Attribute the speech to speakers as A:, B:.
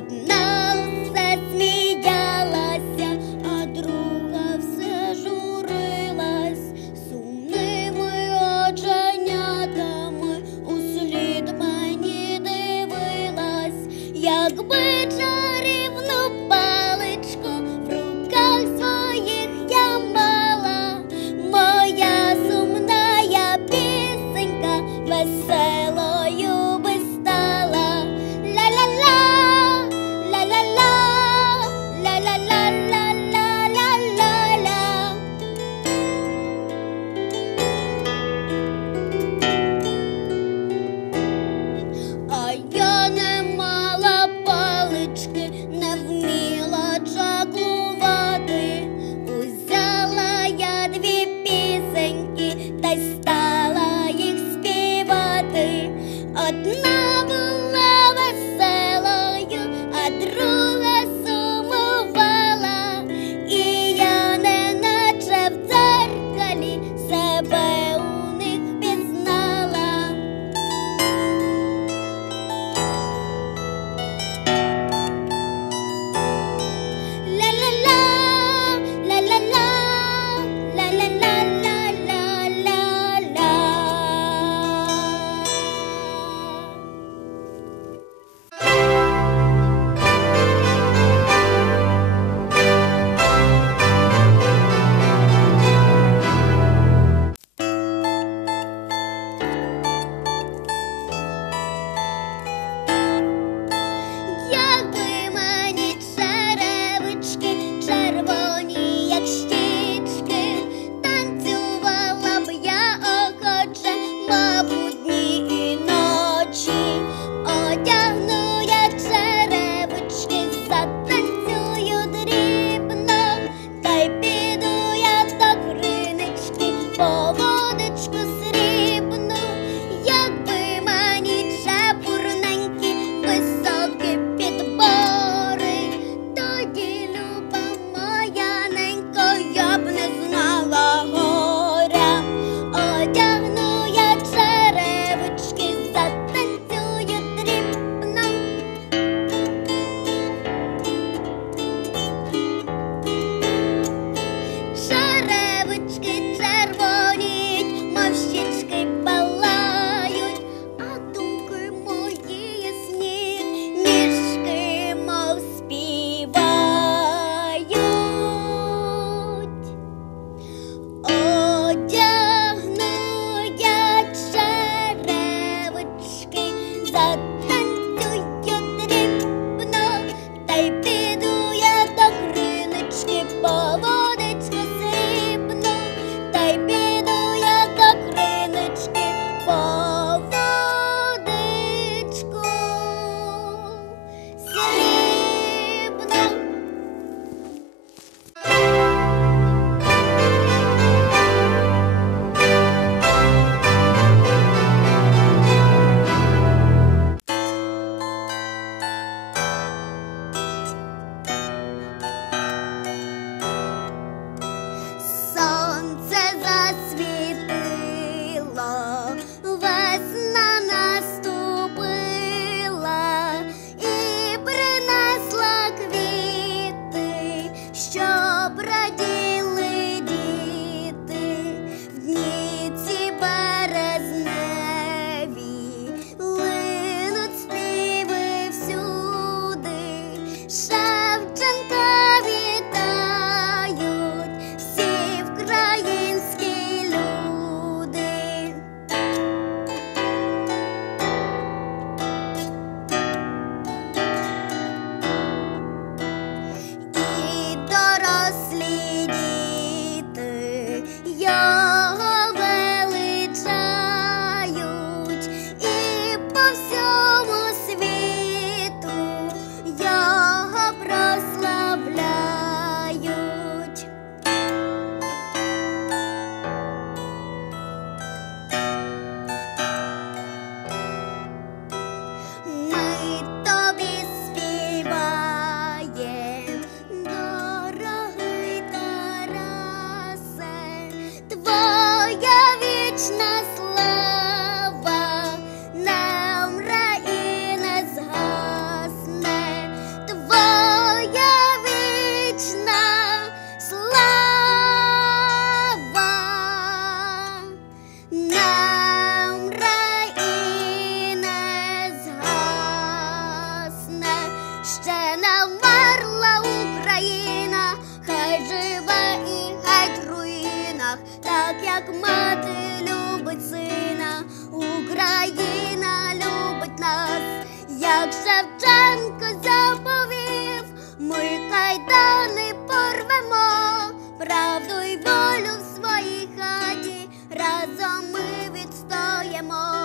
A: Одна все а друга все журилась, сумними оченятами услід мені дивилась, якби. above ще не вмерла Україна, хай живе і хай в руїнах, так як мати любить сина, Україна любить нас, як Шевченко заповів, ми кайдани порвемо, правду й волю в своїй хаті, разом ми відстоємо.